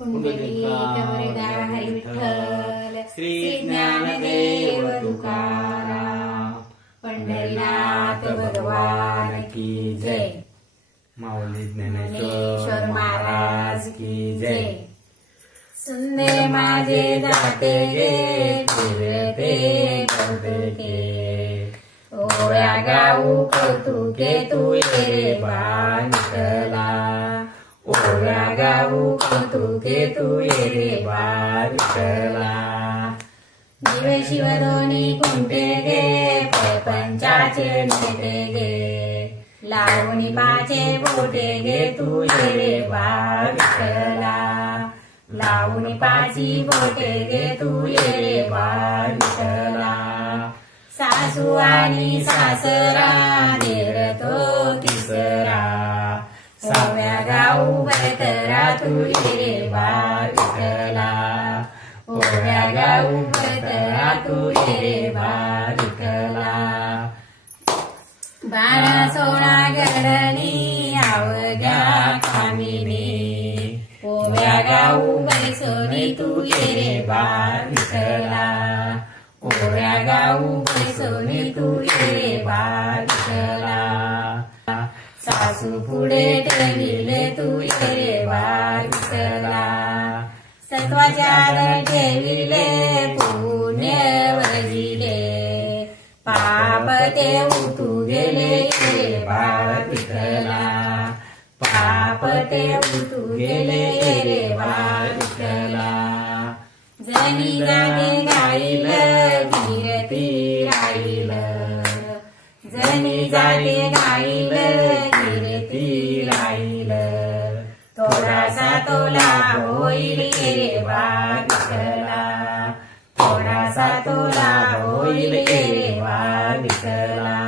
पुंडलिकवरदा हरी विठ्ठल श्री ज्ञानदेव तुकाराम पंढरीनाथ भगवान की जय। माऊली ज्ञानेश्वर महाराज की जय। सुंदे माझे जाते गे फिरते कौतुके ओव्या गाऊ कौतुके तू ये बांधला ओव्या गाऊ कौतुके तू ये बांधला दिवे शिवधोनी कुंटे गे प्रपंचाचे नेते गे लावणी पाचे बोटे गे तू ये बांधला लावणी पाची बोटे गे तू ये बांधला सासू आणि सासरा देर तो तिसरा सव्या गाऊ बरतरा तू ये बांधला ओव्या गाऊ बरतरा तू ये बांधला 12-16 गरणी अवघ्या कामिनी ओव्या गाऊ बैसोनी तू ये बांधला ओव्या गाऊ बैसोनी तू ये बांधला सासू पुढे ठेविले तू ये बांधला सत्वाच्या आदर ठेविले पुण्य वजिले पाप ते उतू गेले ये बांधला पाप ते उतू गेले रे बांधला जनी जागे गाईल गिरती राहील जनी जागे गाईल गिरती राहील थोडासा तोला होईल रे बांधला थोडासा तोला होईल रे बांधला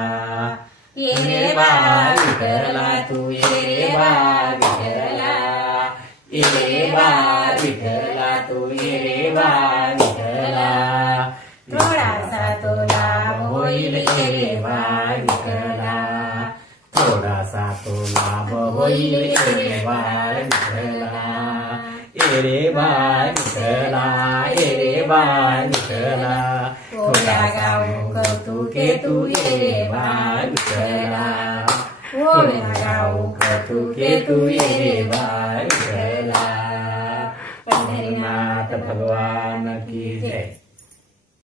ये रे बांधला तू ये रे बांधला ये रे बांधला तू ये रे बांधला थोडासा तोला होईल रे बांधला थोडासा तोला होईल रे बांधला ये रे बांधला ये रे बांधला ओव्या गाऊ कौतुके तू ये रे बांधला ओव्या गाऊ कौतुके तू ये रे बांधला पंढरीनाथ भगवान की जय।